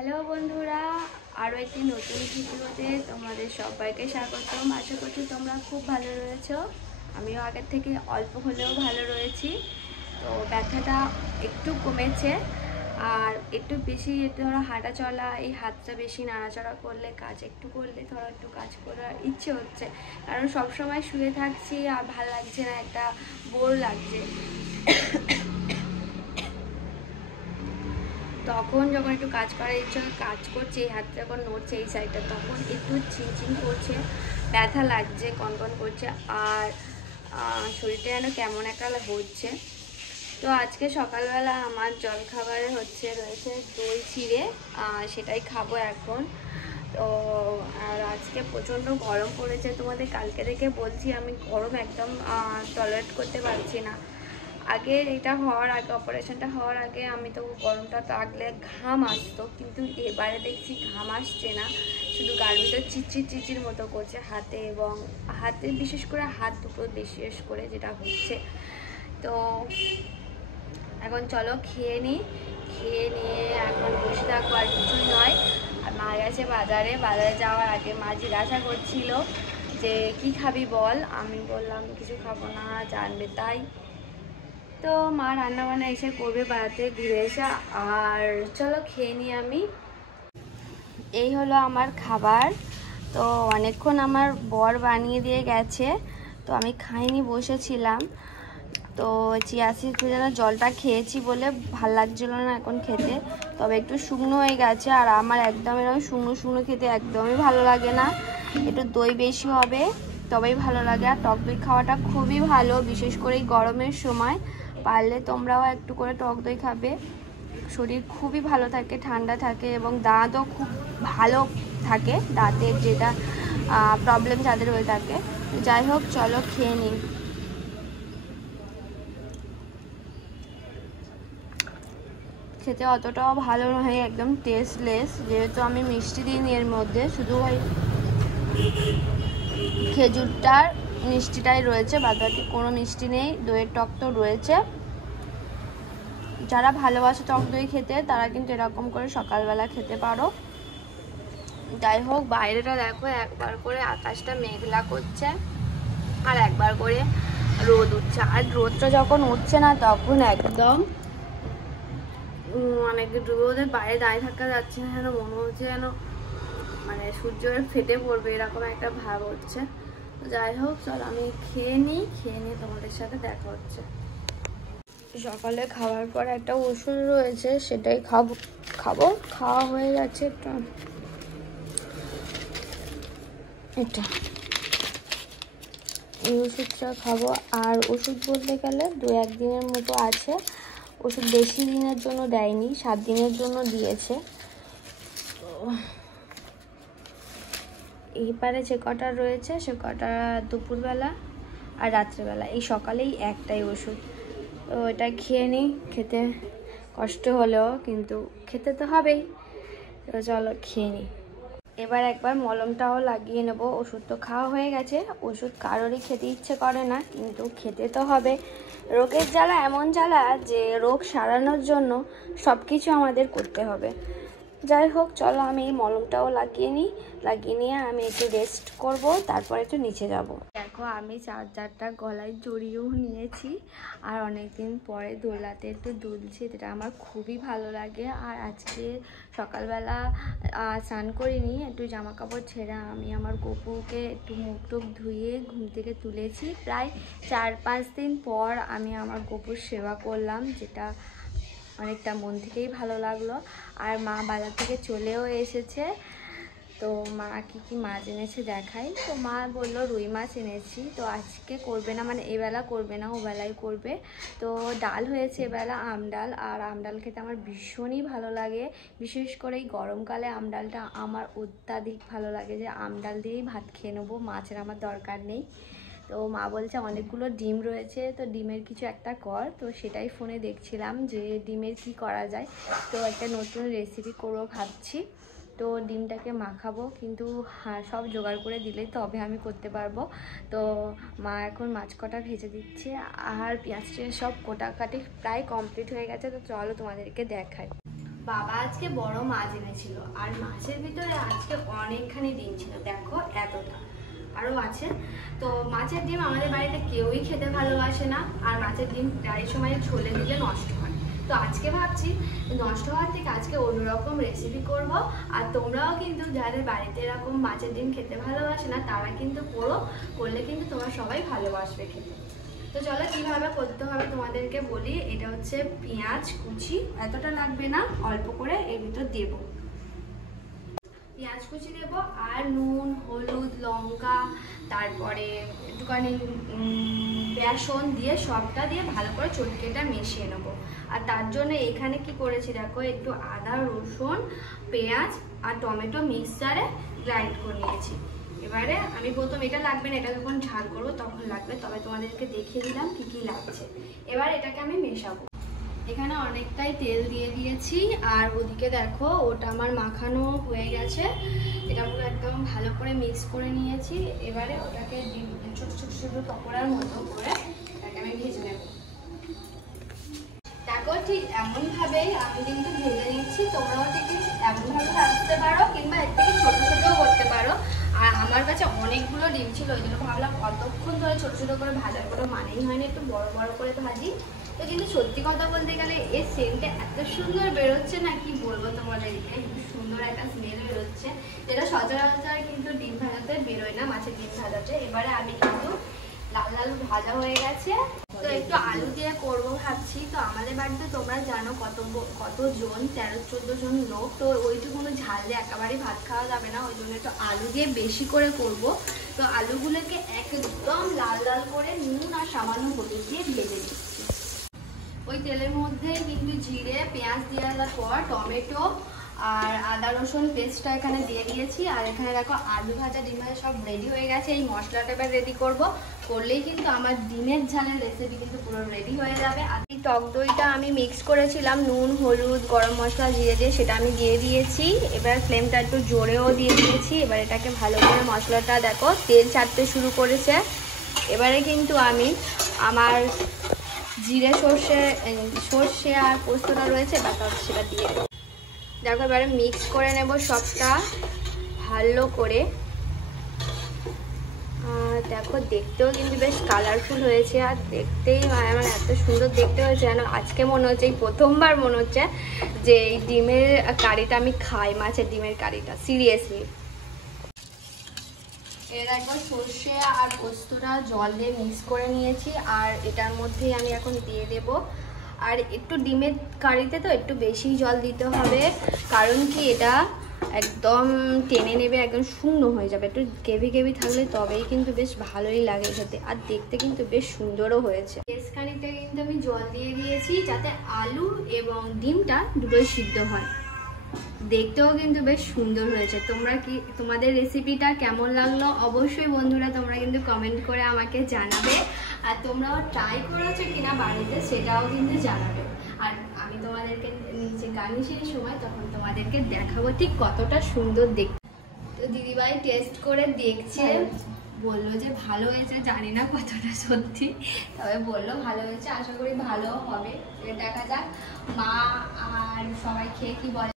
Hello বন্ধুরা, আরও একটি নতুন ভিডিওতে তোমাদের সবাইকে স্বাগতম। আশা করছি তোমরা খুব ভালো রয়েছো। আমিও আগের থেকে অল্প হলেও ভালো রয়েছি। তো ব্যথাটা একটু কমেছে, আর একটু বেশি ধরো হাঁটা চলা, এই হাতটা বেশি নাড়াচাড়া করলে, কাজ একটু করলে ধরো একটু কাজ করার ইচ্ছে হচ্ছে, কারণ সবসময় শুয়ে থাকছি আর ভালো লাগছে না, একটা বোর লাগছে। তখন যখন একটু কাজ করার ইচ্ছা কাজ করছে, এই হাতটা যখন নড়ছে এই সাইডটা, তখন একটু চিনচিন করছে, ব্যথা লাগছে, কনকন করছে, আর শরীরটা যেন কেমন একটা হচ্ছে। তো আজকে সকালবেলা আমার জলখাবারে রয়েছে দই চিড়ে, সেটাই খাবো এখন। তো আর আজকে প্রচণ্ড গরম পড়েছে, তোমাদের কালকে থেকে বলছি আমি গরম একদম টলারেট করতে পারছি না। আগে এটা হওয়ার আগে, অপারেশনটা হওয়ার আগে আমি তো গরমটা লাগলে ঘাম আসতো, কিন্তু এবারে দেখছি ঘাম আসছে না, শুধু গার ভিতর চিচির মতো করছে হাতে, এবং হাতে বিশেষ করে হাত দুটো বিশেষ করে যেটা হচ্ছে। তো এখন চলো খেয়ে নিই, খেয়ে নিয়ে এখন বসে থাকবো, আর কিছুই নয়। আর মা গেছে বাজারে, বাজারে যাওয়ার আগে মা জিজ্ঞাসা করছিল যে কি খাবি বল। আমি বললাম কিছু খাবো না, জানবে তাই। তো মা রান্নাবান্না এসে করবে বাড়াতে ঘুরে এসে। আর চলো খেয়ে নিই আমি। এই হলো আমার খাবার। তো অনেকক্ষণ আমার বর বানিয়ে দিয়ে গেছে, তো আমি খাইনি, বসেছিলাম। তো চিয়া সিড ভেজানো জলটা খেয়েছি বলে ভাল লাগছিল না এখন খেতে, তবে একটু শুকনো হয়ে গেছে। আর আমার একদম এরকম শুকনো শুকনো খেতে একদমই ভালো লাগে না, একটু দই বেশি হবে তবেই ভালো লাগে। আর টক দই খাওয়াটা খুবই ভালো, বিশেষ করে এই গরমের সময়। পারলে তোমরাও একটু করে টক দই খাবে, শরীর খুবই ভালো থাকে, ঠান্ডা থাকে, এবং দাঁতও খুব ভালো থাকে, দাঁতের যেটা প্রবলেম যাদের হয়ে থাকে। যাই হোক, চলো খেয়ে নিই। খেতে অতটাও ভালো নয়, একদম টেস্টলেস, যেহেতু আমি মিষ্টি দিইনি এর মধ্যে, শুধু ওই খেজুরটার মিষ্টিটাই রয়েছে, বাদবাকি কোনো মিষ্টি নেই। দইয়ের টক তো রয়েছে। যারা ভালোবাসে টক দই খেতে তারা কিন্তু এরকম করে সকালবেলা খেতে পারো। যাই হোক, বাইরেটা দেখো, একবার করে আকাশটা মেঘলা করছে আর একবার করে রোদ উঠছে। আর রোদটা যখন উঠছে না তখন একদম মানে রোদের বাইরে দাঁড়িয়ে থাকা যাচ্ছে না, যেন মনে হচ্ছে যেন মানে সূর্য ফেটে পড়বে, এরকম একটা ভাব হচ্ছে। তো যাই হোক, চল আমি খেয়ে নিই, খেয়ে নিয়ে তোমাদের সাথে দেখা হচ্ছে। সকালে খাওয়ার পর একটা ওষুধ রয়েছে, সেটাই খাওয়া হয়ে গেছে। এটা এই ওষুধটা খাবো। আর ওষুধ বলতে গেলে 2-1 দিনের মতো আছে, ওষুধ বেশি দিনের জন্য দেয়নি, 7 দিনের জন্য দিয়েছে। তো এইবারে যে কটা রয়েছে সে কটা দুপুরবেলা আর রাত্রেবেলা, এই সকালেই একটাই ওষুধ। তো এটা খেয়ে নিই, খেতে কষ্ট হলেও কিন্তু খেতে তো হবেই। তো চলো খেয়ে নিই। এবার একবার মলমটাও লাগিয়ে নেব। ওষুধ তো খাওয়া হয়ে গেছে, ওষুধ কারোরই খেতে ইচ্ছে করে না, কিন্তু খেতে তো হবে। রোগের জ্বালা এমন জ্বালা যে রোগ সারানোর জন্য সব কিছু আমাদের করতে হবে। যাই হোক, চলো আমি এই মলমটাও লাগিয়ে নিই, লাগিয়ে নিয়ে আমি একটু রেস্ট করব, তারপর একটু নিচে যাব। দেখো, আমি চার্জারটা গলায় জড়িয়েও নিয়েছি, আর অনেকদিন পরে দোলাতে একটু দুলছি, এটা আমার খুবই ভালো লাগে। আর আজকে সকালবেলা স্নান করিনি, একটু জামা কাপড় ছেড়ে আমি আমার গপুকে একটু মুখ টুক ধুয়ে ঘুম থেকে তুলেছি। প্রায় 4-5 দিন পর আমি আমার গপুর সেবা করলাম, যেটা অনেকটা মন থেকেই ভালো লাগলো। আর মা বাজার থেকে চলেও এসেছে। তো মা কি মাছ এনেছে দেখাই। তো মা বললো রুই মাছ এনেছি। তো আজকে করবে না, মানে এবেলা করবে না, ওবেলায় করবে। তো ডাল হয়েছে এবেলা, আম ডাল। আর আম ডাল খেতে আমার ভীষণই ভালো লাগে, বিশেষ করে এই গরমকালে আম ডালটা আমার অত্যাধিক ভালো লাগে, যে আম ডাল দিয়েই ভাত খেয়ে নেবো, মাছের আমার দরকার নেই। তো মা বলছে অনেকগুলো ডিম রয়েছে, তো ডিমের কিছু একটা কর। তো সেটাই ফোনে দেখছিলাম যে ডিমের কি করা যায়, তো একটা নতুন রেসিপি করবো ভাবছি। তো ডিমটাকে মাখাবো, কিন্তু হ্যাঁ, সব জোগাড় করে দিলেই তবে আমি করতে পারবো। তো মা এখন মাছ কটা ভেজে দিচ্ছে, আর পেঁয়াজ সব কোটাকাটি প্রায় কমপ্লিট হয়ে গেছে। তো চলো তোমাদেরকে দেখাই। বাবা আজকে বড় মাছ এনেছিল, আর মাছের ভিতরে আজকে অনেকখানি ডিম ছিল, দেখো এতটা আরও আছে। তো মাছের ডিম আমাদের বাড়িতে কেউই খেতে ভালোবাসে না, আর মাছের ডিম প্রায় সময় ছোলে দিলে নষ্ট হয়। তো আজকে ভাবছি নষ্ট হওয়ার থেকে আজকে অন্যরকম রেসিপি করব। আর তোমরাও কিন্তু যাদের বাড়িতে এরকম মাছের ডিম খেতে ভালোবাসে না তারা কিন্তু করলে কিন্তু তোমরা সবাই ভালোবাসবে খেতে। তো চলো কীভাবে করতে হবে তোমাদেরকে বলি। এটা হচ্ছে পেঁয়াজ কুচি, এতটা লাগবে না, অল্প করে এর ভিতর দেবো। পেঁয়াজ কুচি দেবো আর নুন, হলুদ, লঙ্কা, তারপরে একটুখানি বেসন দিয়ে সবটা দিয়ে ভালো করে চটকেটা মিশিয়ে নেবো। আর তার জন্য এখানে কি করেছি দেখো, একটু আদা, রসুন, পেঁয়াজ আর টমেটো মিক্সচারে গ্রাইন্ড করে নিয়েছি। এবারে আমি প্রথম এটা লাগবে না, এটা যখন ঝাল করবো তখন লাগবে, তবে তোমাদেরকে দেখিয়ে দিলাম কি কি লাগছে। এবার এটাকে আমি মেশাবো। এখানে অনেকটাই তেল দিয়ে দিয়েছি, আর ওদিকে দেখো ওটা আমার মাখানো হয়ে গেছে। এটা পুরো একদম ভালো করে মিক্স করে নিয়েছি। এবারে ওটাকে ছোট ছোট ছোট পকোড়ার মতো করে এটাকে আমি ভেজে নেব। দেখো ঠিক এমনভাবেই আমি কিন্তু ভেজে নিচ্ছি, তোমরাও ঠিক এমনভাবে রাখতে পারো কিংবা এর থেকে ছোটো ছোটোও করতে পারো। আর আমার কাছে অনেকগুলো ডিম ছিল, ওই জন্য ভাবলাম কতক্ষণ ধরে ছোটো ছোটো করে ভাজার কোনো মানেই হয়নি, একটু বড় বড় করে ভাজি। তো কিন্তু সত্যি কথা বলতে গেলে এর সেন্টটা এত সুন্দর বেরোচ্ছে না, কি বলবো তোমাদেরকে, খুব সুন্দর একটা স্মেল বেরোচ্ছে, যেটা সচরাচর কিন্তু ডিম ভাজাতে বেরোয় না, মাছের ডিম ভাজাতে। এবারে আমি কিন্তু লাল লাল ভাজা হয়ে গেছে, তো একটু আলু দিয়ে করবো ভাবছি। তো আমাদের বাড়িতে তোমরা জানো কতজন, 13-14 জন লোক, তো ওইটুকুনো ঝাল দিয়ে একেবারেই ভাত খাওয়া যাবে না, ওই জন্য একটু আলু দিয়ে বেশি করে করব। তো আলুগুলোকে একদম লাল লাল করে নুন আর সামান্য হলুদ দিয়ে ভেজে দিচ্ছি। ওই তেলের মধ্যে কিন্তু জিরে, পেঁয়াজ দেওয়ার পর টমেটো আর আদা রসুন পেস্টটা এখানে দিয়ে দিয়েছি। আর এখানে দেখো আলু ভাজা, ডিম ভাজা সব রেডি হয়ে গেছে। এই মশলাটা এবার রেডি করলেই কিন্তু আমার ডিমের ঝালের রেসিপি কিন্তু পুরো রেডি হয়ে যাবে। আর এই টক দইটা আমি মিক্স করেছিলাম নুন, হলুদ, গরম মশলা, জিরে দিয়ে, সেটা আমি দিয়ে দিয়েছি। এবার ফ্লেমটা একটু জোরেও দিয়ে দিয়েছি। এবার এটাকে ভালো করে মশলাটা দেখো তেল ছাড়তে শুরু করেছে। এবারে কিন্তু আমি আমার জিরে সর্ষে আর পোস্তটা রয়েছে সেটা দিয়ে দেবো। দেখো এবারে মিক্স করে নেব সবটা ভালো করে। দেখো দেখতেও কিন্তু বেশ কালারফুল হয়েছে, আর দেখতেই আমার এত সুন্দর দেখতে হয়েছে যেন আজকে মনে হচ্ছে, এই প্রথমবার মনে হচ্ছে যে এই ডিমের কারিটা আমি খাই, মাছের ডিমের কারিটা, সিরিয়াসলি। এর একবার সর্ষে আর পোস্তটা জল দিয়ে মিক্স করে নিয়েছি, আর এটার মধ্যেই আমি এখন দিয়ে দেব। আর একটু ডিমের কারিতে তো একটু বেশি জল দিতে হবে, কারণ কি এটা একদম টেনে নেবে, একদম শূন্য হয়ে যাবে। একটু গ্রেভি থাকলে তবেই কিন্তু বেশ ভালোই লাগে খেতে, আর দেখতে কিন্তু বেশ সুন্দরও হয়েছে। বেশ খানিকটা কিন্তু আমি জল দিয়ে দিয়েছি যাতে আলু এবং ডিমটা দুটোই সিদ্ধ হয়। দেখতেও কিন্তু বেশ সুন্দর হয়েছে। তোমাদের রেসিপিটা কেমন লাগলো অবশ্যই বন্ধুরা তোমরা কিন্তু কমেন্ট করে আমাকে জানাবে, আর তোমরাও ট্রাই করেছো কিনা বাড়িতে সেটাও কিন্তু জানাবে। আর আমি তোমাদেরকে নিচে গার্নিশের সময় তখন তোমাদেরকে দেখাবো ঠিক কতটা সুন্দর দেখতে। তো দিদিভাই টেস্ট করে দেখছে, বললো যে ভালো হয়েছে, জানি না কতটা সত্যি, তবে বললো ভালো হয়েছে, আশা করি ভালো হবে। দেখা যাক মা আর সবাই খেয়ে কি বলে।